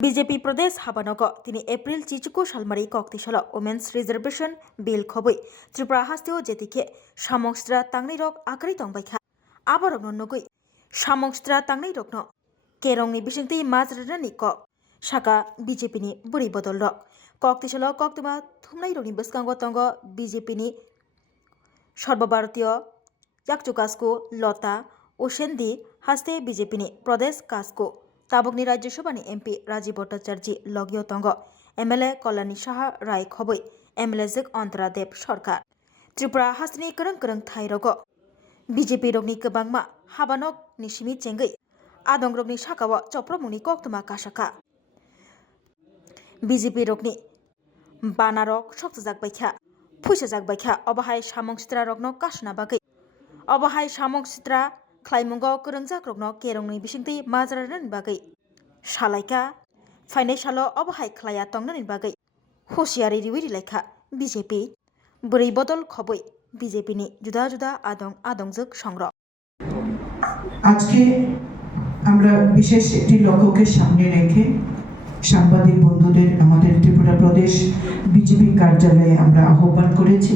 BJP প্রদেশ হাবানগ তিনি April চিচুকু সালমারি কক্তিশাল women's reservation বিল খবই ত্রিপুরা হাস্তেও যেদিকে সামংস্ত্রা তাংনি rock আকারি তংবাইখা আবারক নগৈ সামংস্ত্রা তাংনি রকন কেরংনি বিসংতি মাজরানি কক সাকা বিজেপিনি বুড়ি বদল রক কক্তিশাল কক্তমা থুমনাই রকনি বসকাঙ্গ তঙ্গ বিজেপিনি সর্বভারতীয় জাকচু কাসকো লতা ওসেন্দি হাস্তে বিজেপিনি প্রদেশ কাসকো তাবকনি রাজ্যসভানি এমপি রাজীব ভট্টাচার্য লগিও তঙ্গ এমএলএ কল্যাণী সাহা রায় খবই এমএলএ জগ অন্তরা দেব সরকার ত্রিপুরা হাসনি করং করং থাই রগ বিজেপি রগনি কবাংমা হাবানক নিশিমি চেঙ্গই আদং রগনি সাকাও চপ্রমুনি কক্তমা কাসাকা বিজেপি রগনি বানারক শক্তজাক বাইখা ফুইসাজাক বাইখা অবাহাই সামংস্ত্রা রগ্ন কাসনা বাগৈ অবাহাই সামংস্ত্রা ख्लाइमुंग करंजाक रगन केरंनि बिसिंति माजरानि बागै सालायका फाइनाय साल अबहाय ख्लाया तंगनानि बागै हुसियारि रिविरि लायखा बिजेपि बुरै बदल खबै बिजेपिनि जुदा जुदा आदंजक संग्रह আজকে আমরা বিশেষ একটি লক্ষ্যকে সামনে রেখে সাংবাদিক বন্ধুদের আমাদের ত্রিপুরা প্রদেশ বিজেপি কার্যালয়ে আমরা আহ্বান করেছি।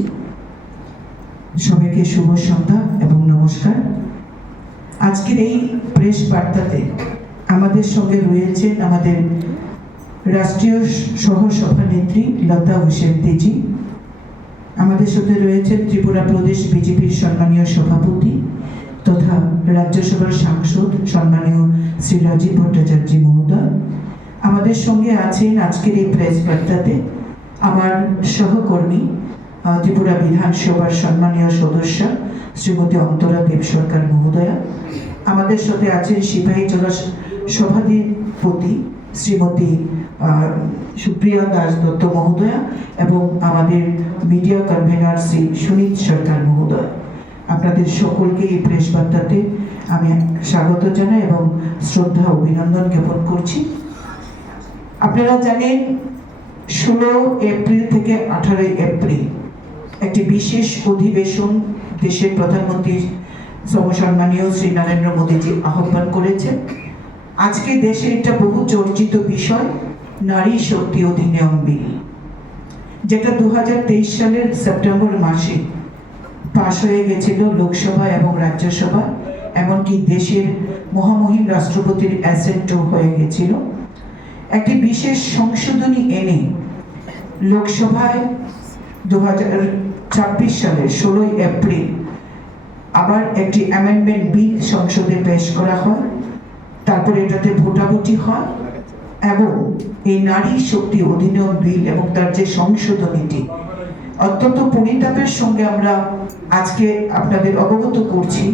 সবাইকে শুভ সন্ধ্যা এবং নমস্কার। আজকের এই প্রেস বার্তাতে আমাদের সঙ্গে রয়েছেন আমাদের রাষ্ট্রীয় সহ সভানেত্রী লতা ওসেন্দিজি, আমাদের সাথে রয়েছেন ত্রিপুরা প্রদেশ বিজেপির সম্মানীয় সভাপতি তথা রাজ্যসভার সাংসদ সম্মানীয় শ্রী রাজীব ভট্টাচার্য মহোদয়। আমাদের সঙ্গে আছেন আজকের এই প্রেস বার্তাতে আমার সহকর্মী ত্রিপুরা বিধানসভার সম্মানীয় সদস্য শ্রীমতী অন্তরা দেব সরকার মহোদয়া। আমাদের সাথে আছেন সিপাহী জেলা সভাধিপতি শ্রীমতী সুপ্রিয়া দাস দত্ত মহোদয়া এবং আমাদের মিডিয়া কনভেনার শ্রী সুনীত সরকার মহোদয়। আপনাদের সকলকে এই প্রেস বার্তাতে আমি স্বাগত জানাই এবং শ্রদ্ধা অভিনন্দন জ্ঞাপন করছি। আপনারা জানেন 16 এপ্রিল থেকে 18 এপ্রিল একটি বিশেষ অধিবেশন দেশের প্রধানমন্ত্রী সম্মানীয় শ্রী নরেন্দ্র মোদীজি আহ্বান করেছেন। আজকে দেশের একটা বহু চর্চিত বিষয় নারী শক্তি অধিনিয়ম বিল, যেটা 2023 সালের সেপ্টেম্বর মাসে পাশ হয়ে গেছিল লোকসভা এবং রাজ্যসভা, এমনকি দেশের মহামহিম রাষ্ট্রপতির অ্যাসেন্টও হয়ে গেছিল। একটি বিশেষ সংশোধনী এনে লোকসভায় 2026 সালের 16 এপ্রিল আবার একটি অ্যামেন্ডমেন্ট বিল সংসদে পেশ করা হয়, তারপর এটাতে ভোটাভুটি হয় এবং এই নারী শক্তি অধিনিয়ম বিল এবং তার যে সংশোধনীটি অত্যন্ত পরিতাপের সঙ্গে আমরা আজকে আপনাদের অবগত করছি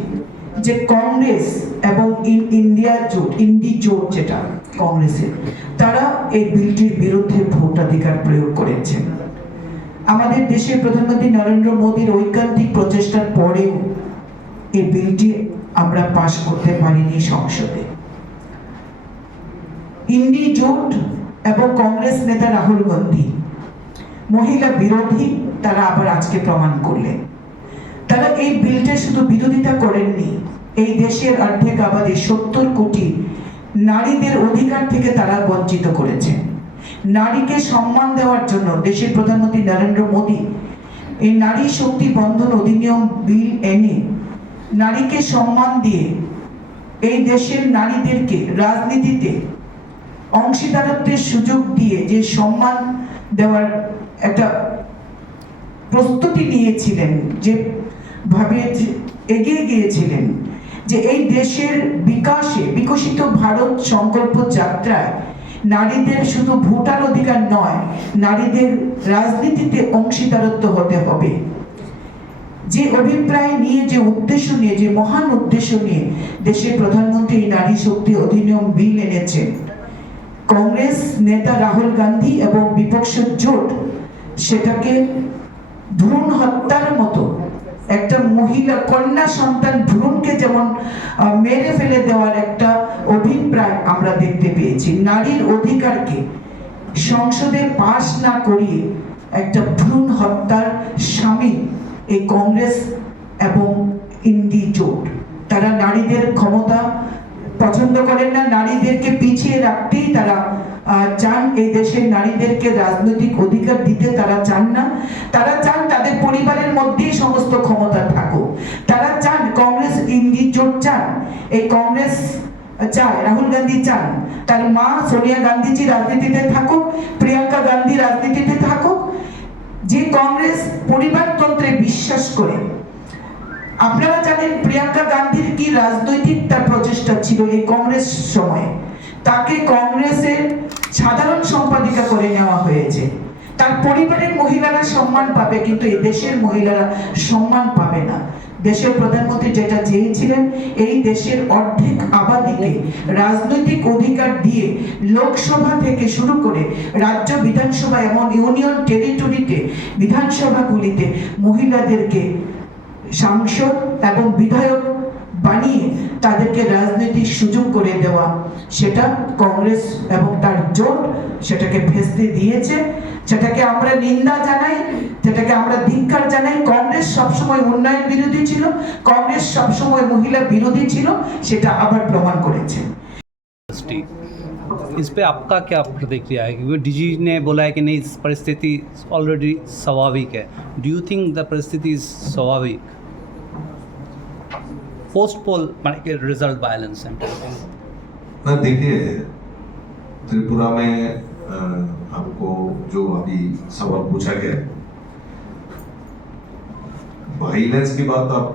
যে কংগ্রেস এবং ইন্ডি জোট যেটা কংগ্রেসের, তারা এই বিলটির বিরুদ্ধে ভোটাধিকার প্রয়োগ করেছেন। আমাদের দেশের প্রধানমন্ত্রী নরেন্দ্র মোদীর ঐকান্তিক প্রচেষ্টার পরেও এই বিলটি আমরা পাশ করতে পারিনি সংসদে। ইন্ডি জোট এবং কংগ্রেস নেতা রাহুল গান্ধী মহিলা বিরোধী, তারা আবার আজকে প্রমাণ করলেন। তারা এই বিলটা শুধু বিরোধিতা করেননি, এই দেশের অর্ধেক আবাদী 70 কোটি নারীদের অধিকার থেকে তারা বঞ্চিত করেছেন। নারীকে সম্মান দেওয়ার জন্য দেশের প্রধানমন্ত্রী নরেন্দ্র মোদী এই নারী শক্তি বন্ধন অধিনিয়ম বিল এনে নারীকে সম্মান দিয়ে এই দেশের নারীদেরকে রাজনীতিতে অংশীদারত্বের সুযোগ দিয়ে যে সম্মান দেওয়ার একটা প্রস্তুতি নিয়েছিলেন, যে ভাবে এগিয়ে গিয়েছিলেন যে এই দেশের বিকাশে বিকশিত ভারত সংকল্প যাত্রায় নারীদের শুধু ভোটার অধিকার নয়, নারীদের রাজনীতিতে অংশীদারত্ব হতে হবে। যে অভিপ্রায় নিয়ে, যে উদ্দেশ্য নিয়ে, যে মহান উদ্দেশ্য নিয়ে দেশের প্রধানমন্ত্রী নারী শক্তি অধিনিয়ম বিল এনেছেন, কংগ্রেস নেতা রাহুল গান্ধী এবং বিপক্ষ জোট সেটাকে ভ্রূণ হত্যার মতো, একটা মহিলা কন্যা সন্তান ভ্রূণকে যেমন মেরে ফেলে দেওয়ার একটা অভিপ্রায় আমরা দেখতে পেয়েছি। নারীর অধিকারকে সংসদে পাশ না করিয়ে একটা ভ্রূণ হত্যার সামিল এই কংগ্রেস এবং ইন্ডি জোট। তারা নারীদের ক্ষমতা পছন্দ করেন না, নারীদেরকে পিছিয়ে রাখতেই তারা চান এই দেশের নারীদেরকে রাজনৈতিক অধিকার দিতে তারা চান না। তারা চান তাদের পরিবারের মধ্যেই সমস্ত ক্ষমতা থাকুক। তারা চান কংগ্রেস ইন্ডি জোট চান, এই কংগ্রেস চায়, রাহুল গান্ধী চান তার মা সোনিয়া গান্ধীজি রাজনীতিতে থাকুক, প্রিয়াঙ্কা গান্ধী রাজনীতিতে থাকুক। যে কংগ্রেস পরিবারতন্ত্রে বিশ্বাস করে, আপনারা জানেন প্রিয়াঙ্কা গান্ধীর কি রাজনৈতিক তার প্রচেষ্টা ছিল এই কংগ্রেস সময়ে। তাকে কংগ্রেসের সাধারণ সম্পাদিকা করে নেওয়া হয়েছে। তার পরিবারের মহিলারা সম্মান পাবে, কিন্তু এই দেশের মহিলারা সম্মান পাবে না। দেশের প্রধানমন্ত্রী যেটা চেয়েছিলেন, এই দেশের অর্ধেক আবাদিকে রাজনৈতিক অধিকার দিয়ে লোকসভা থেকে শুরু করে রাজ্য বিধানসভা এবং ইউনিয়ন টেরিটরিতে বিধানসভাগুলিতে মহিলাদেরকে সাংসদ এবং বিধায়ক বানিয়ে তাদেরকে রাজনৈতিক সুযোগ করে দেওয়া, সেটা কংগ্রেস এবং তার জোট সেটাকে ভেস্তে দিয়েছে। সেটাকে আমরা নিন্দা জানাই, যেটাকে আমরা ধিক্কার জানাই। কংগ্রেস সবসময় উন্নয়ন বিরোধী ছিল, কংগ্রেস সবসময় মহিলা বিরোধী ছিল, সেটা আবার প্রমাণ করেছে। इस पे आपका क्या प्रतिक्रिया है? क्योंकि डीजी ने बोला है कि नहीं, इस परिस्थिति ऑलरेडी स्वाभाविक है। डू यू थिंक द परिस्थिति इज स्वाभाविक पोस्ट पोल रिजल्ट बायलेंस है? देखिए, त्रिपुरा में हमको जो अभी सवाल पूछा गया, वायलेंस की बात आप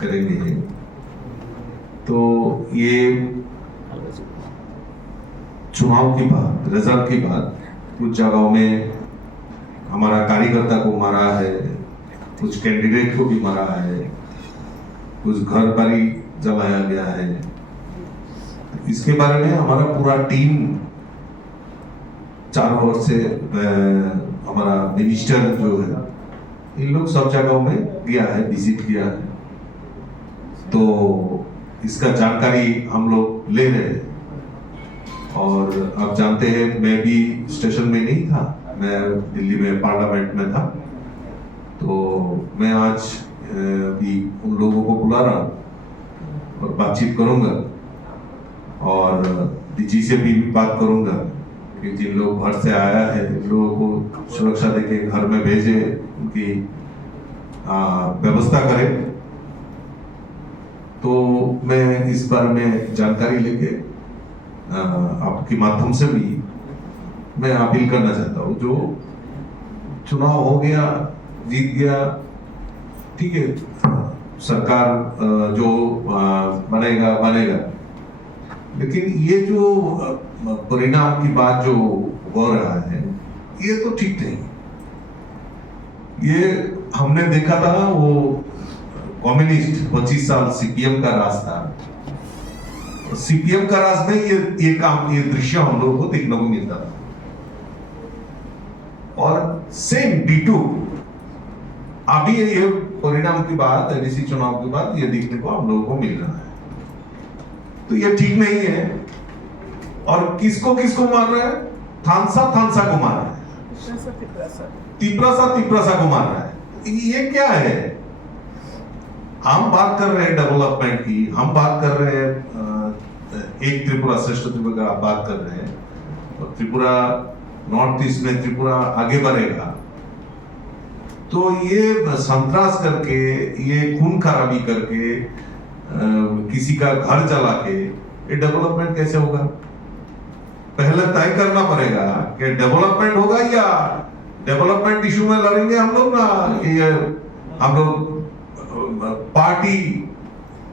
करेंगे तो ये चुनाव की बात, रिजल्ट की बात, कुछ जगहों में हमारा कार्यकर्ता को मारा है, कुछ कैंडिडेट को भी मारा है, कुछ घर बारी जलाया गया है। इसके बारे में हमारा पूरा टीम चारों ओर से हमारा मिनिस्टर जो है, इन लोग सब जगहों में गया है, विजिट किया है, तो इसका जानकारी हम लोग ले रहे हैं। और आप जानते हैं मैं भी स्टेशन में नहीं था, मैं दिल्ली में पार्लियामेंट में था, तो मैं आज भी उन लोगों को बुला रहा हूँ और बातचीत करूंगा और डीजी से भी बात करूंगा कि जिन लोग घर से आया है इन लोगों को सुरक्षा देके घर में भेजे, उनकी व्यवस्था करें। तो मैं इस बारे में जानकारी लेके आपके माध्यम से भी मैं अपील करना चाहता हूँ, जो चुनाव हो गया, जीत गया, ठीक है, सरकार जो बनेगा, लेकिन ये जो परिणाम की बात जो हो रहा है, ये तो ठीक नहीं। ये हमने देखा था वो कम्युनिस्ट 25 साल सीपीएम का राज था, सीपीएम का राज में ये काम, ये दृश्य हम लोगों को देखने को मिलता था, और सेम D2 अभी ये परिणाम की बात, एडीसी चुनाव की बात, ये देखने को हम लोगों को मिल रहा है। तो ये ठीक नहीं है। और किसको किसको मार रहा है? थानसा को मार रहा है, तिपरासा को मार रहा है। ये क्या है? हम बात कर रहे हैं डेवलपमेंट की, हम बात कर रहे हैं एक त्रिपुरा श्रेष्ठ त्रिपुरा का बात कर रहे हैं, और त्रिपुरा नॉर्थ ईस्ट में त्रिपुरा आगे बढ़ेगा, तो ये संतरास करके, ये खून खराबी करके, किसी का घर जला के ये डेवलपमेंट कैसे होगा? पहले तय करना पड़ेगा कि डेवलपमेंट होगा या डेवलपमेंट इशू में लड़ेंगे हम लोग ना, ये हम लोग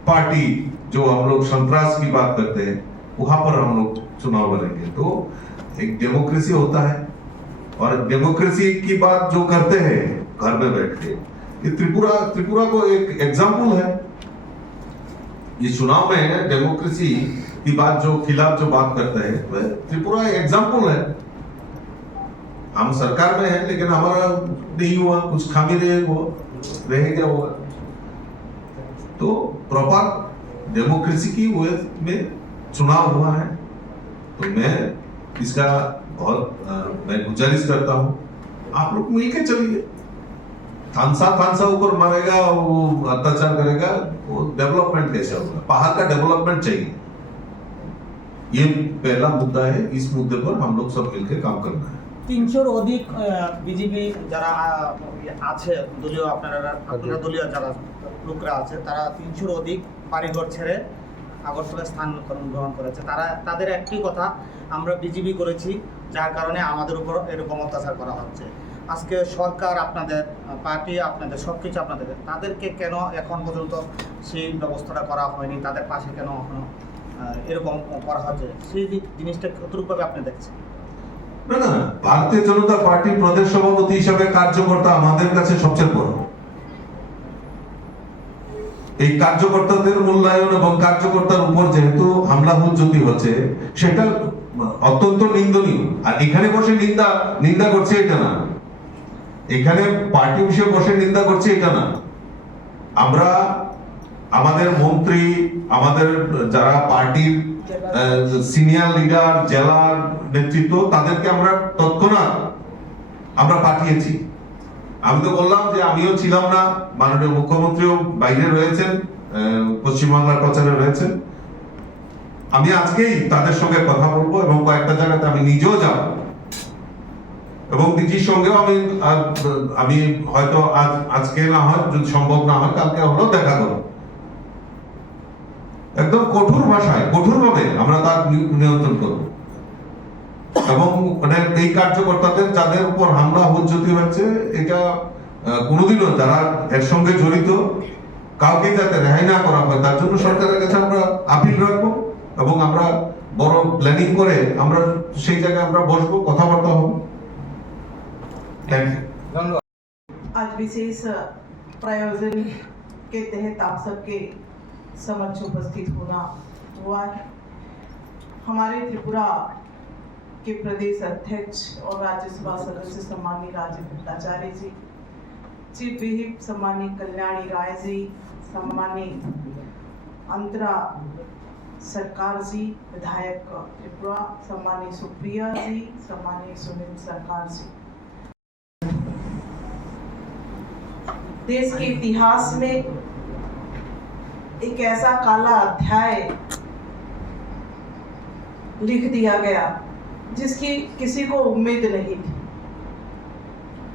पार्टी जो हम लोग संतरास की बात करते हैं वहां पर हम लोग चुनाव लड़ेंगे। तो एक डेमोक्रेसी होता है, और डेमोक्रेसी की बात जो करते हैं घर में बैठ के, ये त्रिपुरा को एक एग्जाम्पल है। ये चुनाव में डेमोक्रेसी की बात जो खिलाफ जो बात करते हैं, त्रिपुरा एग्जाम्पल है। हम सरकार में है लेकिन हमारा नहीं हुआ, कुछ खामी रह गया होगा। तो प्रॉपर डेमोक्रेसी की वे में चुनाव हुआ है, तो मैं इसका बहुत मैं गुजारिश करता हूँ, आप लोग मिलकर चलिए। थानसा ऊपर मारेगा, वो अत्याचार करेगा, वो डेवलपमेंट कैसे होगा? पहाड़ का डेवलपमेंट चाहिए, ये पहला मुद्दा है। इस मुद्दे पर हम लोग सब मिलकर काम करना है। 300 অধিক বিজেপি যারা আছে দলীয় আপনারা দলীয় যারা লোকরা আছে তারা 300 অধিক বাড়িঘর ছেড়ে আগরতলায় স্থান গ্রহণ করেছে। তাদের একটি কথা, আমরা বিজেপি করেছি যার কারণে আমাদের উপর এরকম অত্যাচার করা হচ্ছে। আজকে সরকার আপনাদের পার্টি আপনাদের সব কিছু আপনাদের, তাদেরকে কেন এখন পর্যন্ত সেই ব্যবস্থাটা করা হয়নি? তাদের পাশে কেন এখনো এরকম করা হচ্ছে? সেই জিনিসটা কতটুকুভাবে আপনি দেখছেন? না না, ভারতীয় জনতা পার্টির প্রদেশ সভাপতি হিসেবে কার্যকর্তা আমাদের কাছে সবচেয়ে বড়। এই কার্যকর্তাদের মূল্যায়ন এবং কার্যকর্তার উপর যেহেতু হামলা হুজ্জতি হচ্ছে, সেটা অত্যন্ত নিন্দনীয়। আর এখানে বসে নিন্দা করছে এটা না, এখানে পার্টি অফিসে বসে নিন্দা করছে এটা না। আমরা আমাদের মন্ত্রী, আমাদের যারা পার্টির সিনিয়র লিডার, জেলার নেতৃত্ব, তাদেরকে আমরা তৎক্ষণাৎ আমরা পাঠিয়েছি। আমি তো বললাম যে আমিও ছিলাম না, মাননীয় মুখ্যমন্ত্রীও বাইরে রয়েছেন, পশ্চিমবাংলার প্রচারে রয়েছেন। আমি আজকেই তাদের সঙ্গে কথা বলবো এবং কয়েকটা জায়গাতে আমি নিজেও যাব এবং ডিজির সঙ্গেও আমি হয়তো আজকে না হয়, যদি সম্ভব না হয় কালকে হলেও দেখা করব। একদম কঠোর ভাষায়, কঠোরভাবে আমরা তার নিয়ন্ত্রণ করব এবং মানে এই কার্যকর্তাদের যাদের উপর হামলা হুজ্জতি হচ্ছে, এটা কোনোদিনও যারা এর সঙ্গে জড়িত কাউকে যাতে রেহাই না করা হয়, তার জন্য সরকারের কাছে আমরা আপিল রাখবো এবং আমরা বড় প্ল্যানিং করে আমরা সেই জায়গায় আমরা বসবো, কথাবার্তা হবে। Thank you. आज विशेष प्रायोजन के तहत आप सबके समक्ष उपस्थित होना हुआ है। हमारे त्रिपुरा के प्रदेश अध्यक्ष और राज्यसभा सदस्य सम्माननीय राजीव भट्टाचार्य जी, चीफ व्हिप सम्माननीय कल्याणी राय जी, सम्माननीय अंतरा सरकार जी, विधायक त्रिपुरा सम्माननीय सुप्रिया जी, सम्माननीय सुनील सरकार जी, देश के इतिहास में एक ऐसा काला अध्याय लिख दिया गया जिसकी किसी को उम्मीद नहीं थी।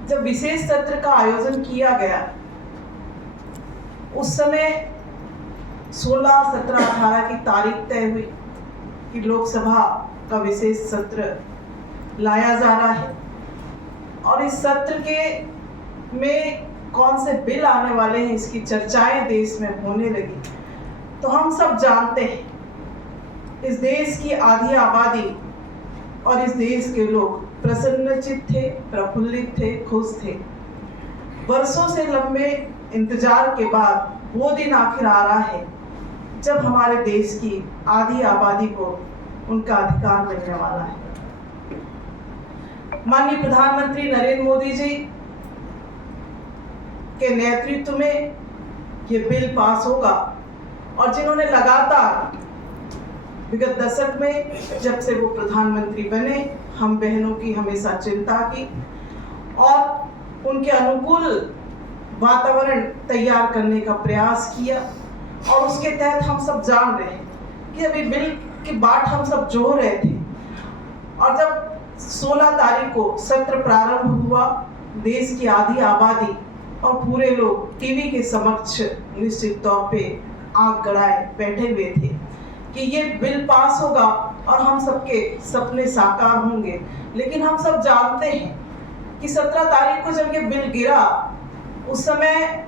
जब विशेष सत्र का आयोजन किया गया, उस समय 16, 17, 18 की तारीख तय हुई कि लोकसभा का विशेष सत्र लाया जा रहा है और इस सत्र के में कौन से बिल आने वाले हैं, इसकी चर्चाएं देश में होने लगी। तो हम सब जानते हैं इस देश की आधी आबादी और इस देश के लोग प्रसन्नचित्त थे, प्रफुल्लित थे, खुश थे। वर्षों से लंबे इंतजार के बाद वो दिन आखिर आ रहा है जब हमारे देश की आधी आबादी को उनका अधिकार मिलने वाला है। माननीय प्रधानमंत्री नरेंद्र मोदी जी के नेतृत्व में ये बिल पास होगा और जिन्होंने लगातार विगत दशक में जब से वो प्रधानमंत्री बने, हम बहनों की हमेशा चिंता की और उनके अनुकूल वातावरण तैयार करने का प्रयास किया और उसके तहत हम सब जान रहे हैं कि अभी बिल की बाट हम सब जोह रहे थे और जब 16 तारीख को सत्र प्रारंभ हुआ, देश की आधी आबादी और पूरे लोग टीवी के समक्ष निश्चित तौर पे आंख गड़ाए बैठे हुए थे कि ये बिल पास होगा और हम सबके सपने साकार होंगे। लेकिन हम सब जानते हैं कि 17 तारीख को जब ये बिल गिरा, उस समय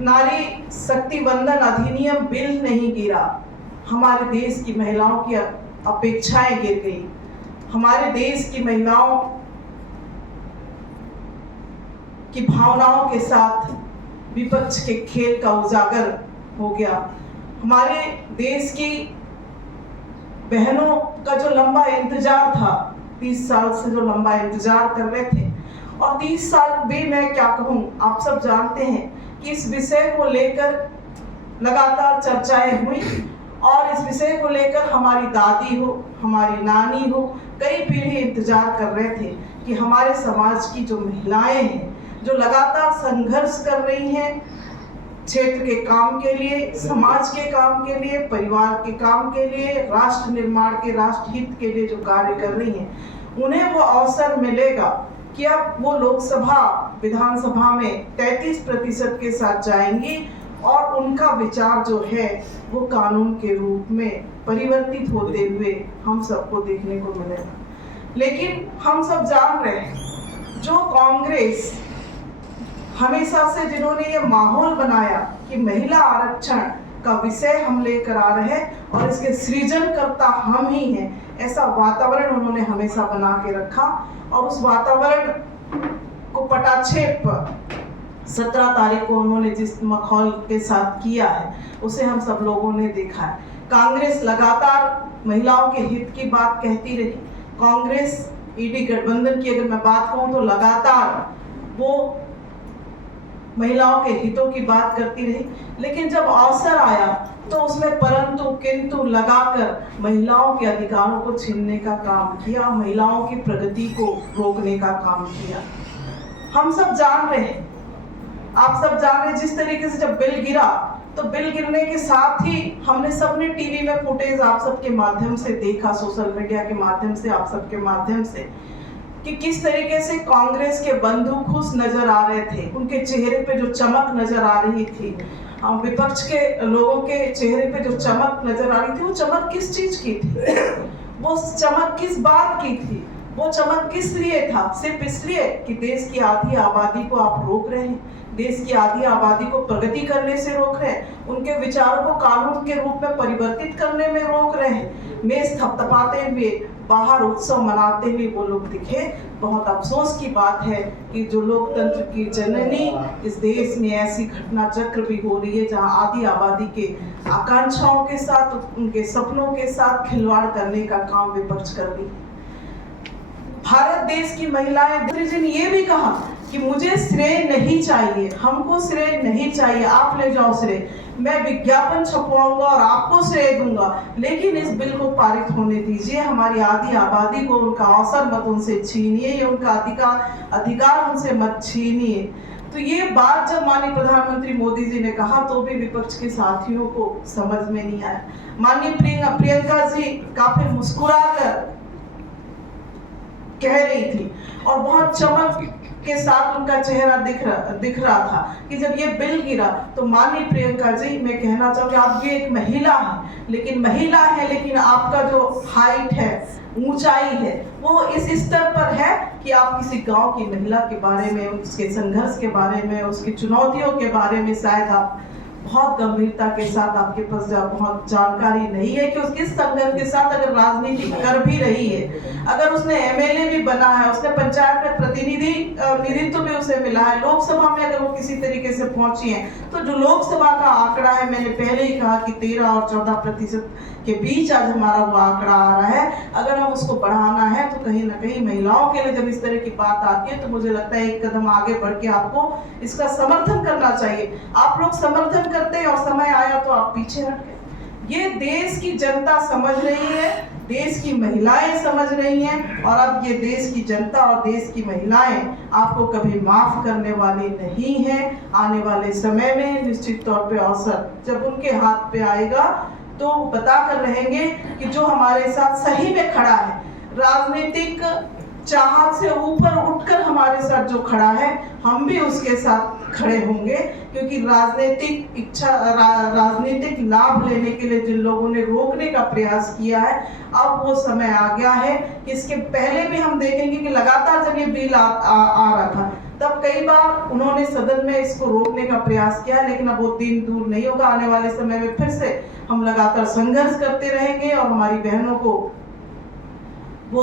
नारी शक्ति वंदन अधिनियम बिल नहीं गिरा, हमारे देश की महिलाओं की अपेक्षाएं गिर गई। हमारे देश की महिलाओं की भावनाओं के साथ विपक्ष के खेल का उजागर हो गया। हमारे देश की बहनों का जो लंबा इंतजार था, 30 साल से जो लंबा इंतजार कर रहे थे, और 30 साल भी मैं क्या कहूँ, आप सब जानते हैं कि इस विषय को लेकर लगातार चर्चाएं हुई और इस विषय को लेकर हमारी दादी हो, हमारी नानी हो, कई पीढ़ी इंतजार कर रहे थे कि हमारे समाज की जो महिलाएं हैं, जो लगातार संघर्ष कर रही हैं क्षेत्र के काम के लिए, समाज के काम के लिए, परिवार के काम के लिए, राष्ट्र निर्माण के, राष्ट्र हित के लिए जो कार्य कर रही हैं, उन्हें वो अवसर मिलेगा कि अब वो लोकसभा विधानसभा में 33% के साथ जाएंगी और उनका विचार जो है वो कानून के रूप में परिवर्तित होते हुए हम सबको देखने को मिलेगा। लेकिन हम सब जान रहे हैं, जो कांग्रेस हमेशा से जिन्होंने ये माहौल बनाया कि महिला आरक्षण का विषय हम लेकर आ रहे हैं और इसके सृजनकर्ता हम ही हैं, ऐसा वातावरण उन्होंने हमेशा बना के रखा और उस वातावरण को पटाक्षेप 17 तारीख को उन्होंने जिस माहौल के साथ किया है उसे हम सब लोगों ने देखा है। कांग्रेस लगातार महिलाओं के हित की बात कहती रही। कांग्रेस ईडी गठबंधन की अगर मैं बात कहूँ तो लगातार वो महिलाओं के हितों की बात करती रही, लेकिन जब अवसर आया तो उसमें परंतु किंतु लगाकर महिलाओं के अधिकारों को छीनने का काम किया, महिलाओं की प्रगति को रोकने का काम किया। हम सब जान रहे हैं, आप सब जान रहे हैं, जिस तरीके से जब बिल गिरा तो बिल गिरने के साथ ही हमने सबने टीवी में फुटेज आप सबके माध्यम से देखा, सोशल मीडिया के माध्यम से, आप सबके माध्यम से, कि किस तरीके से कांग्रेस के बंधु खुश नजर आ रहे थे, उनके चेहरे पे जो चमक नजर आ रही थी, विपक्ष के लोगों के चेहरे पे जो चमक नजर आ रही थी, वो चमक किस चीज की थी, वो चमक किस बात की थी, वो चमक किस लिए था? सिर्फ इसलिए कि देश की आधी आबादी को आप रोक रहे हैं, देश की आधी आबादी को प्रगति करने से रोक रहे हैं, उनके विचारों को कानून के रूप में परिवर्तित करने में रोक रहे हैं, मेज थपथपाते हुए, बाहर उत्सव मनाते हुए वो लोग दिखे। बहुत अफसोस की बात है कि जो लोकतंत्र की जननी इस देश में ऐसी घटना चक्र भी हो रही है जहां आधी आबादी के आकांक्षाओं के साथ, उनके सपनों के साथ खिलवाड़ करने का काम विपक्ष कर रही है। भारत देश की महिलाएं जी ने ये भी कहा कि मुझे श्रेय नहीं चाहिए, हमको श्रेय नहीं चाहिए, आप ले जाओ श्रेय, मैं विज्ञापन छपवाऊंगा और आपको श्रेय दूंगा, लेकिन इस बिल को पारित होने दीजिए, हमारी आधी आबादी को उनका अवसर मत उनसे छीनिए, ये उनका अधिकार उनसे मत छीनिए। तो ये बात जब माननीय प्रधानमंत्री मोदी जी ने कहा तो भी विपक्ष के साथियों को समझ में नहीं आया। माननीय प्रियंका जी काफी मुस्कुराकर कह रही थी और बहुत चमक के साथ उनका चेहरा दिख रहा था कि जब ये बिल गिरा तो माननीय प्रियंका जी, मैं कहना चाहूँगी आप ये एक महिला है, लेकिन आपका जो हाइट है, ऊंचाई है, वो इस स्तर पर है कि आप किसी गांव की महिला के बारे में, उसके संघर्ष के बारे में, उसकी चुनौतियों के बारे में शायद आप बहुत गंभीरता के साथ, आपके पास बहुत जानकारी नहीं है कि उसके संघर्ष के साथ अगर राजनीति कर भी रही है, अगर उसने एमएलए भी बना है, उसने पंचायत में प्रतिनिधित्व भी उसे मिला है, लोकसभा में अगर वो किसी तरीके से पहुंची है, तो जो लोकसभा का आंकड़ा है, मैंने पहले ही कहा कि 13 और 14% के बीच आज हमारा वो आंकड़ा आ रहा है। अगर हम उसको बढ़ाना है तो कहीं ना कहीं महिलाओं के लिए जब इस तरह की बात आती है तो मुझे लगता है एक कदम आगे बढ़ के आपको इसका समर्थन करना चाहिए। आप लोग समर्थन करते और समय आया तो आप पीछे हट गए। ये देश की जनता समझ रही है, देश की महिलाएं समझ रही हैं और अब ये देश की जनता और देश की महिलाएं आपको कभी माफ करने वाली नहीं है। आने वाले समय में निश्चित तौर पे अवसर जब उनके हाथ पे आएगा तो बता कर रहेंगे कि जो हमारे साथ सही में खड़ा है, राजनीतिक चाहत से ऊपर उठकर हमारे साथ जो खड़ा है, हम भी उसके साथ खड़े होंगे, क्योंकि राजनीतिक लाभ लेने के लिए जिन लोगों ने रोकने का प्रयास किया है, अब वो समय आ गया है। इसके पहले भी हम देखेंगे कि लगातार जब ये बिल आ रहा था तब कई बार उन्होंने सदन में इसको रोकने का प्रयास किया, लेकिन अब वो दिन दूर नहीं होगा। आने वाले समय में फिर से हम लगातार संघर्ष करते रहेंगे और हमारी बहनों को वो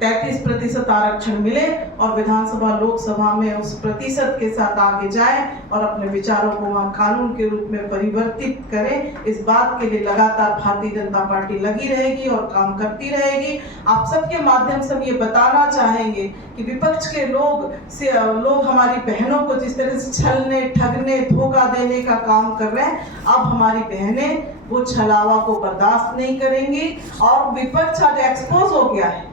33% आरक्षण मिले और विधानसभा लोकसभा में उस प्रतिशत के साथ आगे जाएं और अपने विचारों को वहां कानून के रूप में परिवर्तित करें। इस बात के लिए लगातार भारतीय जनता पार्टी लगी रहेगी और काम करती रहेगी। आप सबके माध्यम से हम ये बताना चाहेंगे कि विपक्ष के लोग हमारी बहनों को जिस तरह से छलने, ठगने, धोखा देने का काम कर रहे हैं, अब हमारी बहनें वो छलावा को बर्दाश्त नहीं करेंगी और विपक्ष आज एक्सपोज हो गया है।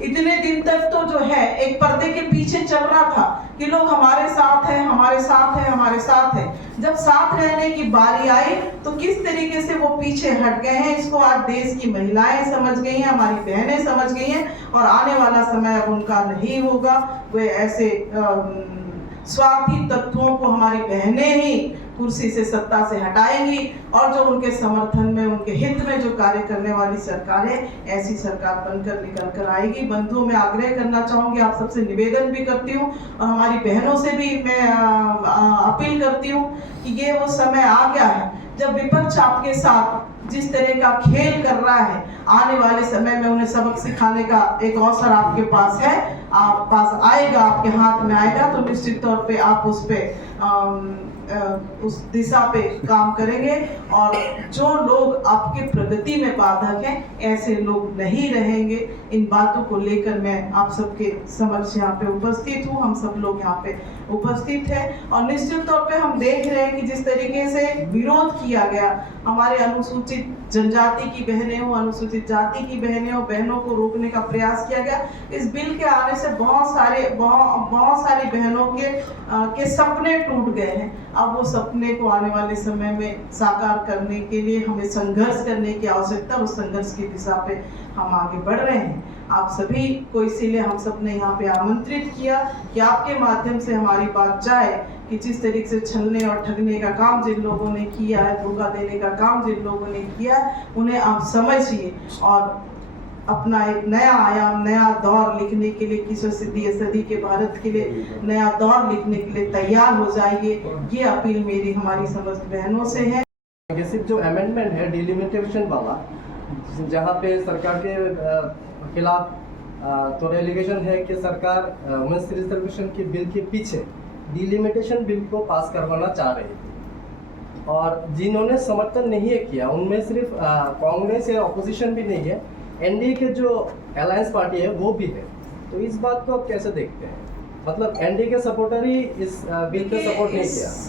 इतने दिन तक तो जो है एक पर्दे के पीछे चल रहा था कि लोग हमारे साथ हैं, हमारे साथ हैं, हमारे साथ हैं। जब साथ रहने की बारी आई तो किस तरीके से वो पीछे हट गए हैं, इसको आज देश की महिलाएं समझ गई हैं, हमारी बहनें समझ गई हैं। और आने वाला समय अब उनका नहीं होगा। वे ऐसे स्वार्थी तत्वों को हमारी बहनें ही कुर्सी से, सत्ता से हटाएंगी और जो उनके समर्थन में, उनके हित में जो कार्य करने वाली सरकार है, ऐसी सरकार बनकर निकल कर आएगी। बंधुओं, मैं आग्रह करना चाहूंगी, आप सबसे निवेदन भी करती हूँ और हमारी बहनों से भी मैं अपील करती हूँ कि ये वो समय आ गया है जब विपक्ष आपके साथ जिस तरह का खेल कर रहा है, आने वाले समय में उन्हें सबक सिखाने का एक अवसर आपके पास है, आप पास आएगा, आपके हाथ में आएगा। तो निश्चित तौर पे आप उस पे उस दिशा पे काम करेंगे और जो लोग आपके प्रगति में बाधक हैं, ऐसे लोग नहीं रहेंगे। इन बातों को लेकर मैं आप सबके समक्ष यहाँ पे उपस्थित हूँ। हम सब लोग यहाँ पे उपस्थित हैं और निश्चित तौर पे हम देख रहे हैं कि जिस तरीके से विरोध किया गया, हमारे अनुसूचित जनजाति की बहनें हो, अनुसूचित जाति की बहनें हो, बहनों को रोकने का प्रयास किया गया। इस बिल के आने से बहुत सारी बहनों के सपने टूट गए हैं। अब वो सपने को आने वाले समय में साकार करने के लिए हमें संघर्ष करने की आवश्यकता, उस संघर्ष की दिशा पे हम आगे बढ़ रहे हैं। आप सभी को इसीलिए हम सब ने यहाँ पे आमंत्रित किया कि आपके माध्यम से हमारी बात जाए कि जिस तरीके से छलने और ठगने का काम जिन लोगों ने किया है, धोखा देने का काम जिन लोगों ने किया है, उन्हें आप समझिए और अपना एक नया आयाम, नया दौर लिखने के लिए, 21वीं सदी के भारत के लिए नया दौर लिखने के लिए तैयार हो जाइए। ये अपील मेरी हमारी समस्त बहनों से है। ये सिर्फ जो अमेंडमेंट है डिलिमिटेशन वाला, जहाँ पे सरकार के खिलाफ तो एलिगेशन है कि सरकार वुमेन्स रिजर्वेशन के बिल के पीछे डिलिमिटेशन बिल को पास करवाना चाह रही थी और जिन्होंने समर्थन नहीं किया उनमें सिर्फ कांग्रेस या अपोजिशन भी नहीं है, एनडीए के जो अलायंस पार्टी है वो भी है। तो इस बात को आप कैसे देखते हैं? मतलब एनडीए के सपोर्टर ही इस बिल पे सपोर्ट नहीं किया। इस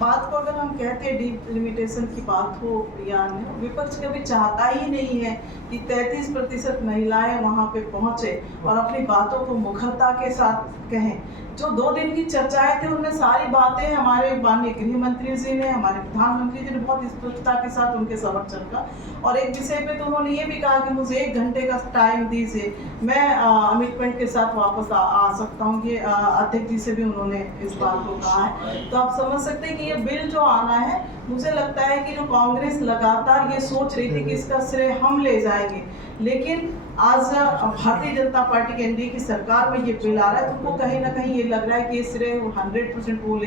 बात को अगर हम कहते हैं डिलिमिटेशन की बात हो या नहीं, विपक्ष कभी चाहता ही नहीं है कि 33% महिलाएं वहां पे पहुंचे और अपनी बातों को मुखरता के साथ कहें। जो 2 दिन की चर्चाएं थी उनमें सारी बातें हमारे माननीय गृह मंत्री जी ने, हमारे प्रधानमंत्री जी ने बहुत स्पष्टता के साथ उनके समर्थन का, और एक विषय पे तो उन्होंने ये भी कहा कि मुझे 1 घंटे का टाइम दीजिए, मैं अमिटमेंट के साथ वापस आ सकता हूँ। ये अध्यक्ष जी से भी उन्होंने इस बात को कहा है। तो आप समझ सकते हैं कि ये बिल जो आना है, मुझे लगता है कि जो कांग्रेस लगातार ये सोच रही थी कि इसका श्रेय हम ले जाएंगे, लेकिन आज भारतीय जनता पार्टी के एनडीए की सरकार में ये बिल आ रहा है तो उनको कहीं ना कहीं ये लग रहा है कि ये श्रेय 100% वो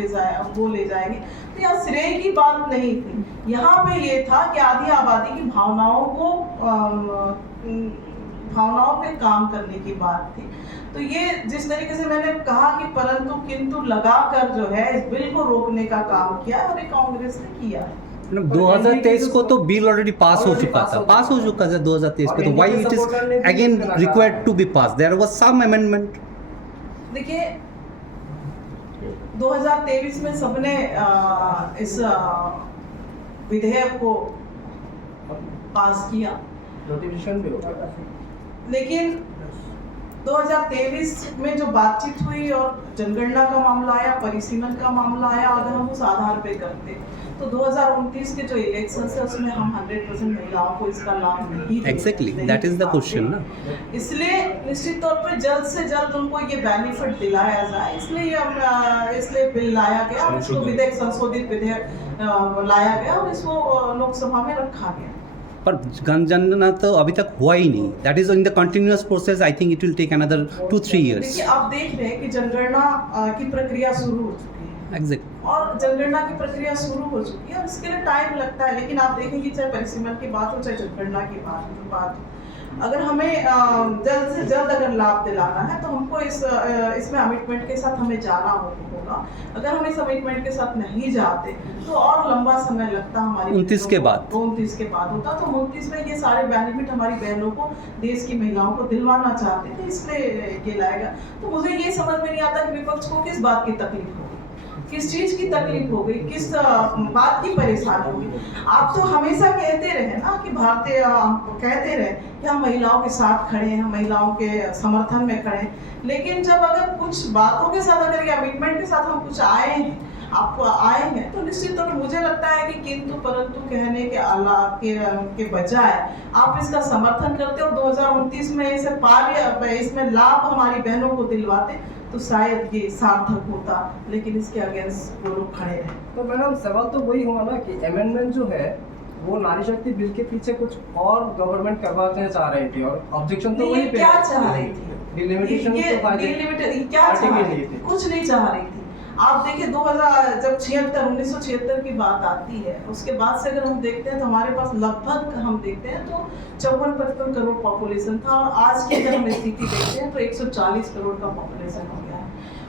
ले जाएंगे। तो यहाँ श्रेय की बात नहीं थी, यहाँ पे ये था कि आधी आबादी की भावनाओं पे काम करने की बात थी। तो ये जिस तरीके से मैंने कहा कि परंतु किंतु लगाकर जो है इस बिल को रोकने का काम किया है और ये कांग्रेस ने किया है। 2023 को तो बिल ऑलरेडी पास हो चुका था 2023 को, तो why it is again required to be pass? There was some amendment. देखिए 2023 में सबने इस विधेयक को पास किया, नोटिफिकेशन भी हो गया, लेकिन 2023 में जो बातचीत हुई और जनगणना का मामला आया, परिसीमन का मामला आया, अगर हम उस आधार पे करते तो 2029 के जो इलेक्शन है उसमें हम 100% महिलाओं को इसका लाभ नहीं दे exactly, that is the question ना। इसलिए निश्चित तौर पर जल्द से जल्द उनको ये बेनिफिट दिलाया जाए, इसलिए बिल लाया गया और इसको विधेयक, संशोधित विधेयक लाया गया और इसको लोकसभा में रखा गया। पर जनगणना तो अभी तक हुआ ही नहीं, that is in the continuous process. I think it will take another 2-3 years। देखिए आप देख रहे हैं कि जनगणना की प्रक्रिया शुरू हो चुकी है, एग्जैक्ट, और जनगणना की प्रक्रिया शुरू हो चुकी है और इसके लिए टाइम लगता है। लेकिन आप देखेंगे चाहे परिसीमन की बात हो चाहे जनगणना की बात हो, अगर हमें जल्द से जल्द अगर लाभ दिलाना है तो हमको इसमें अमिटमेंट के साथ हमें जाना होगा। अगर हम इस अमिटमेंट के साथ नहीं जाते तो और लंबा समय लगता हमारी 29 के बाद होता। तो 29 में ये सारे बेनिफिट हमारी बहनों को, देश की महिलाओं को दिलवाना चाहते थे, इसलिए ये लाएगा। तो मुझे ये समझ में नहीं आता कि विपक्ष को किस बात की तकलीफ हो, किस चीज की तकलीफ हो गई, किस बात की परेशानी होगी। आप तो हमेशा कहते रहे ना कि कहते रहे कि हम महिलाओं के साथ खड़े हैं, हम महिलाओं के समर्थन में खड़े हैं। लेकिन जब अगर कुछ बातों के साथ, अगर कमिटमेंट के साथ हम कुछ आए हैं, आपको आए हैं, तो निश्चित तौर पर मुझे लगता है कि किंतु परंतु कहने के बजाय आप इसका समर्थन करते और 2029 में इसे इसमें लाभ हमारी बहनों को दिलवाते तो शायद ये सार्थक होता, लेकिन इसके अगेंस्ट वो लोग खड़े रहे। तो मैडम सवाल तो वही हुआ ना कि अमेंडमेंट जो है वो नारी शक्ति बिल के पीछे कुछ और गवर्नमेंट करवाना चाह रही थी और ऑब्जेक्शन तो वही क्या चाह रही थी? डिलिमिटेशन क्या चाह रही थी? कुछ नहीं चाह रही थी। आप देखिए 1976 की बात आती है, उसके बाद से अगर हम देखते हैं तो हमारे पास लगभग हम देखते हैं तो 54-55 करोड़ पॉपुलेशन था और आज की अगर हम स्थिति देखते हैं तो 140 करोड़ का पॉपुलेशन हो गया है।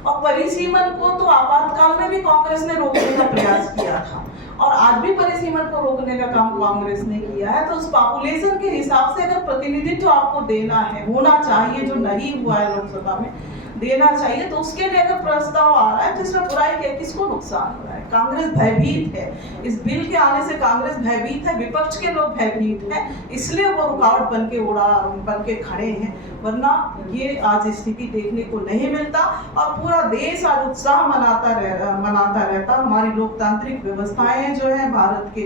और परिसीमन को तो आपातकाल में भी कांग्रेस ने रोकने का प्रयास किया था और आज भी परिसीमन को रोकने का काम कांग्रेस ने किया है। तो उस पॉपुलेशन के हिसाब से अगर प्रतिनिधित्व आपको देना है, होना चाहिए, जो नहीं हुआ है लोकसभा में देना चाहिए, तो उसके लिए अगर प्रस्ताव आ रहा है तो इसमें बुराई क्या, किसको नुकसान हो रहा है? कांग्रेस भयभीत है, इस बिल के आने से कांग्रेस भयभीत है, विपक्ष के लोग भयभीत है, इसलिए वो रुकावट बन के खड़े हैं, वरना ये आज स्थिति देखने को नहीं मिलता और पूरा देश आज उत्साह मनाता रहता। हमारी लोकतांत्रिक व्यवस्थाएं जो है, भारत के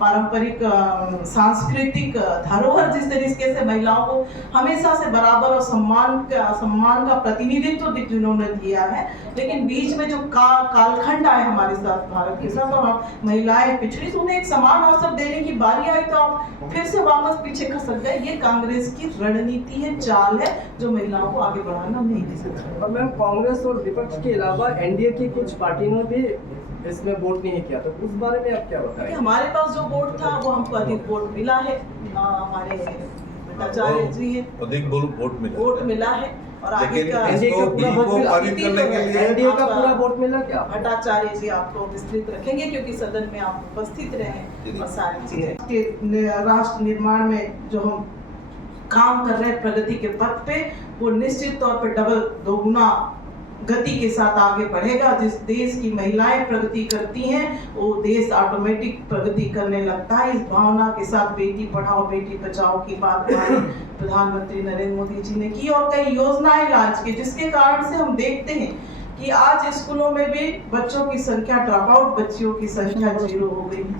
पारंपरिक सांस्कृतिक धरोहर जिस तरीके से महिलाओं को हमेशा से बराबर और सम्मान का प्रतिनिधित्व जिन्होंने दिया है, लेकिन बीच में जो कालखंड आए हमारे साथ भारत के साथ और महिलाएं पिछड़ी, उन्हें एक समान अवसर देने की बारी आई तो आप फिर से वापस पीछे खसक गए। ये कांग्रेस की रणनीति है, चाल है, जो महिलाओं को आगे बढ़ाना नहीं दे सकता। और मैम कांग्रेस और विपक्ष के अलावा एनडीए की कुछ पार्टियों ने भी इसमें वोट नहीं किया, तो उस बारे में आप क्या बताएंगे? हमारे पास जो वोट था वो हमको अधिक वोट मिला है, हमारे भट्टाचार्य जी है, अधिक वोट मिला है और आगे का एनडीए का पूरा वोट मिला क्या? भट्टाचार्य जी आपको विस्तृत रखेंगे क्योंकि सदन में आप उपस्थित रहे और सारी चीजें राष्ट्र निर्माण में जो हम काम कर रहे हैं प्रगति के पथ पे, वो निश्चित तौर पर दोगुना गति के साथ आगे बढ़ेगा। जिस देश की महिलाएं प्रगति करती हैं वो देश ऑटोमेटिक प्रगति करने लगता है। इस भावना के साथ बेटी पढ़ाओ बेटी बचाओ की बात प्रधानमंत्री नरेंद्र मोदी जी ने की और कई योजनाएं लॉन्च की, जिसके कारण से हम देखते हैं कि आज स्कूलों में भी बच्चों की संख्या, ड्रॉप आउट बच्चियों की संख्या 0 हो गई है।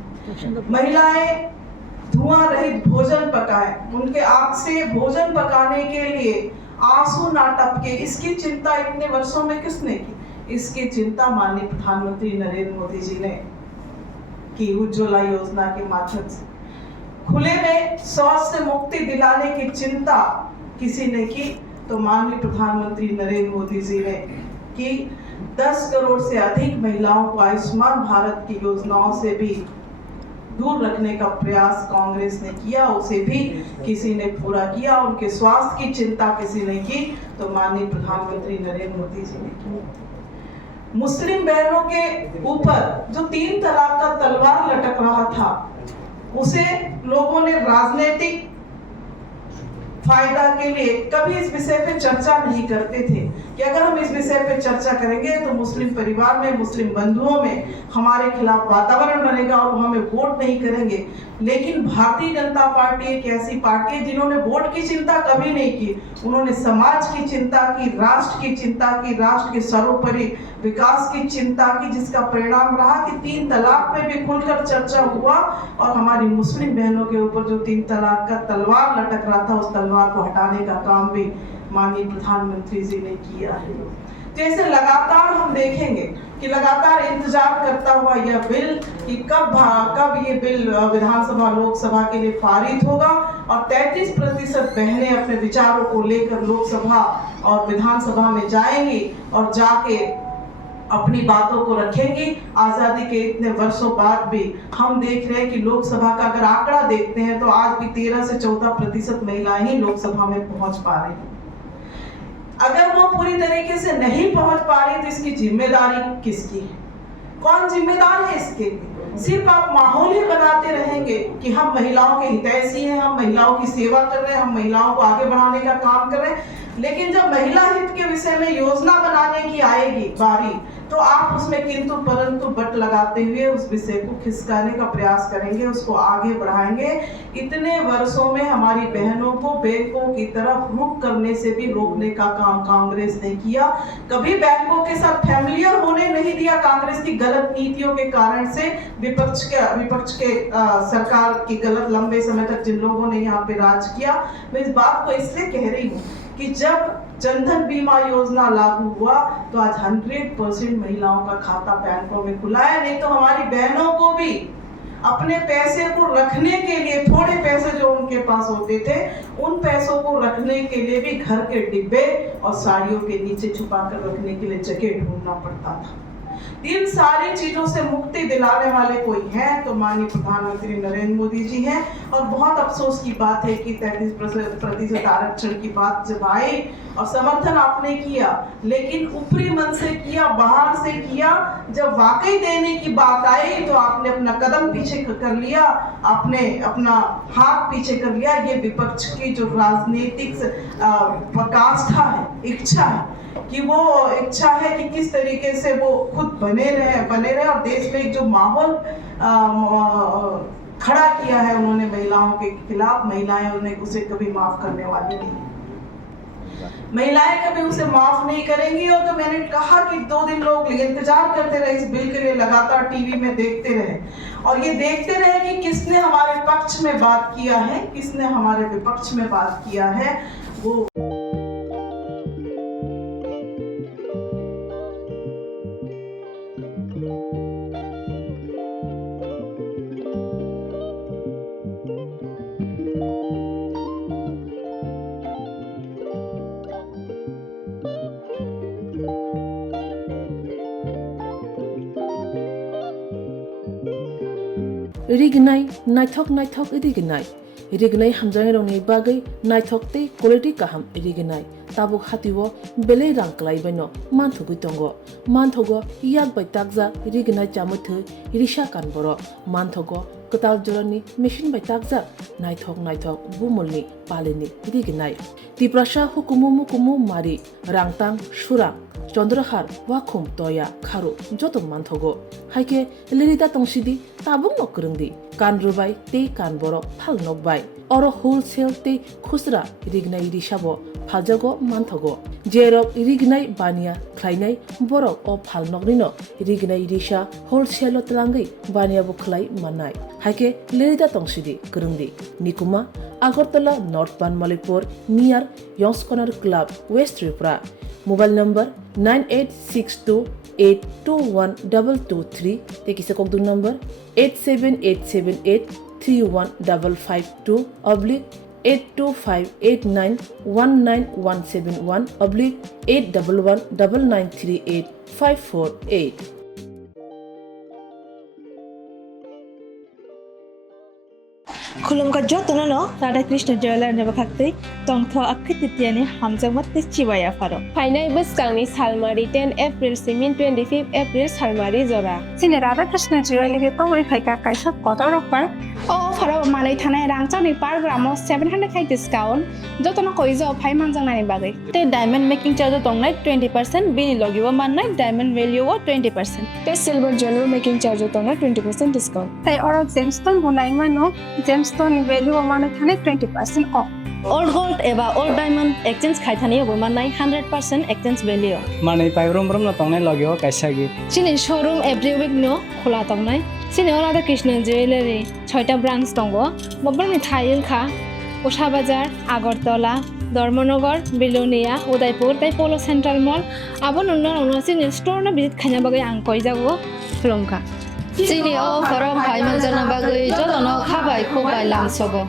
महिलाएं धुआं रहित भोजन पकाएं, उनके आग से भोजन पकाने के लिए आंसू ना टपके, इसकी चिंता इतने वर्षों में किसने की? इसकी चिंता माननीय प्रधानमंत्री नरेंद्र मोदी जी ने की उज्ज्वला योजना के माध्यम से। खुले में शौच से मुक्ति दिलाने की चिंता किसी ने की तो माननीय प्रधानमंत्री नरेंद्र मोदी जी ने की। 10 करोड़ से अधिक महिलाओं को आयुष्मान भारत की योजनाओं से भी दूर रखने का प्रयास कांग्रेस ने किया, उसे भी किसी ने पूरा किया। उनके स्वास्थ्य की चिंता किसी ने की तो माननीय प्रधानमंत्री नरेंद्र मोदी जी ने की। मुस्लिम बहनों के ऊपर जो 3 तलाक का तलवार लटक रहा था, उसे लोगों ने राजनीतिक फायदा के लिए कभी इस विषय पे चर्चा नहीं करते थे कि अगर हम इस विषय पे चर्चा करेंगे तो मुस्लिम परिवार में, मुस्लिम बंधुओं में हमारे खिलाफ वातावरण बनेगा और वो हमें वोट नहीं करेंगे। लेकिन भारतीय जनता पार्टी एक ऐसी पार्टी है जिन्होंने वोट की चिंता कभी नहीं की, उन्होंने समाज की चिंता की, राष्ट्र की चिंता की, राष्ट्र के सर्वोपरि विकास की चिंता की, जिसका परिणाम रहा कि 3 तलाक पे भी खुलकर चर्चा हुआ और हमारी मुस्लिम बहनों के ऊपर जो 3 तलाक का तलवार लटक रहा था, उस तलवार को हटाने का काम भी माननीय प्रधानमंत्री जी ने किया है। जैसे लगातार हम देखेंगे कि लगातार इंतजार करता हुआ यह बिल कि कब ये बिल विधानसभा लोकसभा के लिए पारित होगा और 33% बहनें अपने विचारों को लेकर लोकसभा और विधानसभा में जाएंगी और जाके अपनी बातों को रखेंगी। आज़ादी के इतने वर्षों बाद भी हम देख रहे हैं कि लोकसभा का अगर आंकड़ा देखते हैं तो आज भी 13 से 14% महिलाएं ही लोकसभा में पहुंच पा रही हैं। अगर वो पूरी तरीके से नहीं पहुंच पा रही तो इसकी जिम्मेदारी किसकी है? कौन जिम्मेदार है इसके लिए? सिर्फ आप माहौल ही बनाते रहेंगे कि हम महिलाओं के हितैषी हैं, हम महिलाओं की सेवा कर रहे हैं, हम महिलाओं को आगे बढ़ाने का काम कर रहे हैं, लेकिन जब महिला हित के विषय में योजना बनाने की आएगी बारी तो आप उसमें किंतु परंतु बट लगाते हुए उस विषय को खिसकाने का प्रयास करेंगे, उसको आगे बढ़ाएंगे। इतने वर्षों में हमारी बहनों को बैंकों की तरफ रुख करने से भी रोकने का काम कांग्रेस ने किया। कभी बैंकों के साथ फैमिलियर होने नहीं दिया कांग्रेस की गलत नीतियों के कारण से। विपक्ष के सरकार की गलत लंबे समय तक जिन लोगों ने यहाँ पे राज किया, मैं इस बात को इसलिए कह रही हूँ कि जब जनधन बीमा योजना लागू हुआ तो आज 100% महिलाओं का खाता बैंकों में खुला है। नहीं तो हमारी बहनों को भी अपने पैसे को रखने के लिए, थोड़े पैसे जो उनके पास होते थे, उन पैसों को रखने के लिए भी घर के डिब्बे और साड़ियों के नीचे छुपा कर रखने के लिए जगह ढूंढना पड़ता था। इन सारी चीजों से मुक्ति दिलाने वाले कोई हैं तो माननीय प्रधानमंत्री नरेंद्र मोदी जी हैं। और बहुत अफसोस की बात है कि 33% आरक्षण की बात जब आई और समर्थन आपने किया, लेकिन ऊपरी मन से किया, बाहर से किया, जब वाकई देने की बात आई तो आपने अपना कदम पीछे कर लिया, आपने अपना हाथ पीछे कर लिया। ये विपक्ष की जो राजनीतिक प्रकाष्ठा है, इच्छा है कि वो इच्छा है कि किस तरीके से वो खुद बने रहे और देश में एक जो माहौल खड़ा किया है उन्होंने महिलाओं के खिलाफ, महिलाएं उन्हें उसे कभी माफ करने वाली नहीं। महिलाएं कभी उसे माफ नहीं करेंगी। और तो मैंने कहा कि 2 दिन लोग इंतजार करते रहे इस बिल के लिए, लगातार टीवी में देखते रहे और ये देखते रहे कि किसने हमारे पक्ष में बात किया है, किसने हमारे विपक्ष में बात किया है। वो रिगनाय नायथक रिगनाय हामजांग रंगनि बागै नायथकते क्वालिटी काहाम रिगनाय ताबुक हातिवो बेले रांक्लाइबायनो मानथुगै दंगो मानथगो याक बाय ताकजा रिगनाय चामुथो रिशा कानबरो मानथगो कताल जरनि मेशिन बाय ताकजा नायथक बुमलनि पालेनि रिगनाय तिप्रासा हुकुमु मारि रांतां सुरा चंद्रहार वाखुम तोया खारु जतो मानथगो हाइके लिरिदा तंसिदि ताबुक नकरंदि कानरुबाय ते कानबरो फाल नकबाय अरो होलसेल ते खुसरा रिगनाय रिशाबो फाजगो मानथगो जेरक रिगनाय बानिया ख्लायनाय बरक अ फाल नकनिनो रिगनाय रिशा होलसेल तलांगै बानिया बुखलाय मानाय हाइके लिरिदा तंसिदि करंदि निकुमा Agartala north Banamalipur near Young's corner club west Tripura mobile number 9862821223 ते किसे कोक दूर नंबर 87875891171/811993854 खुलुमगा जतननो राधा कृष्ण ज्वेलर ने बखाक्ते तंगथो अखितियानि हामजांगमते चिबाया फारो फाइनाय बसकांनि सालमारि 10 एप्रिल सिमिन 25 एप्रिल सालमारि जरा सिने राधा कृष्ण ज्वेलर के तंगै फाइका काइसा कतर रखबार ओ फारो मानै थानाय रांचानि पर ग्रामो 700 खाइ डिस्काउंट जतनो कइजो फाइ मानजांनानि बागै ते डायमंड मेकिंग चार्ज दंनाय 20% बिनि लगिबो माननाय डायमंड वैल्यू 20% ते सिल्वर ज्वेलर मेकिंग चार्ज दंनाय 20% डिस्काउंट ताइ और जेमस्टोन बुनाय मानो जेमस्टोन वैल्यू माने थानाय 20% ऑफ ओल्ड गोल्ड एबा ओल्ड डायमंड एक्सचेंज खाइथानियो माननाय 100% एक्सचेंज वैल्यू माने पाइब्रम ब्रम न तंगनाय लगियो काइसागि सिने शोरूम एभ्री वीक नो खुला तंगनाय सिने राधा कृष्ण ज्वेलरी 6टा ब्रांच दंगो बबरनि थाइलखा उषा बाजार आगरतला धर्मनगर बिलोनिया उदयपुर ताइ पोलो सेंट्रल मॉल आबो नन्ना सिने स्टोर न विजिट खाना बागै आं कइ जागो खुलुमखा सिने ओ फरो फाइ मानजाना बागै जतनो खाबाय खोबाय लांसगो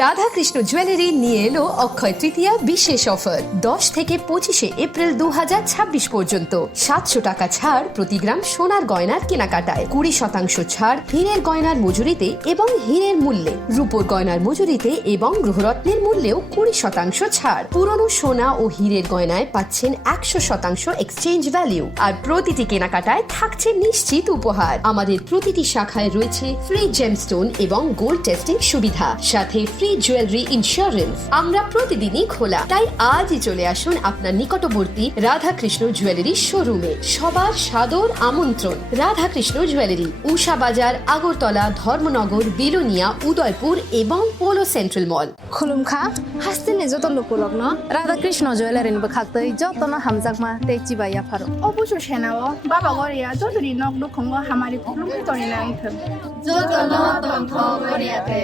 রাধাকৃষ্ণ জুয়েলারি নিয়ে এলো অক্ষয় তৃতীয়া বিশেষ অফার 10 থেকে 25 এপ্রিল 2026 পর্যন্ত 700 টাকা ছাড় প্রতি গ্রাম সোনার গয়নার কেনাকাটায় 20% ছাড় হীরের গয়নার মজুরিতে এবং হীরের মূল্যে রূপোর গয়নার মজুরিতে এবং গ্রহরত্নের মূল্যেও 20% ছাড় পুরনো সোনা ও হীরের গয়নায় পাচ্ছেন 100% এক্সচেঞ্জ ভ্যালু আর প্রতিটি কেনাকাটায় থাকছে নিশ্চিত উপহার আমাদের প্রতিটি শাখায় রয়েছে ফ্রি জেমস্টোন এবং গোল্ড টেস্টিং সুবিধা সাথে ফ্রি জুয়েলারি ইন্স্যুরেন্স। আমরা প্রতিদিনই খোলা, তাই আজই চলে আসুন আপনার নিকটবর্তী রাধাকৃষ্ণ জুয়েলারি শোরুমে। সবার সাদর আমন্ত্রণ। রাধাকৃষ্ণ জুয়েলারি, উষা বাজার, আগরতলা, ধর্মনগর, বিলোনিয়া, উদয়পুর এবং পোলো সেন্ট্রাল মল। খুলুমখা হাস্তিনি যত লোকলগ্ন রাধাকৃষ্ণ জুয়েলারিন বখাক্তই যতন হামজাকমা তেচি বাইয়া ফারো অবশ্য সেনাও বাবা গরিয়া যতরি নক দুখঙ্গ হামারি খুলুম তরি নাইথ যতন তন্থ গরিয়াতে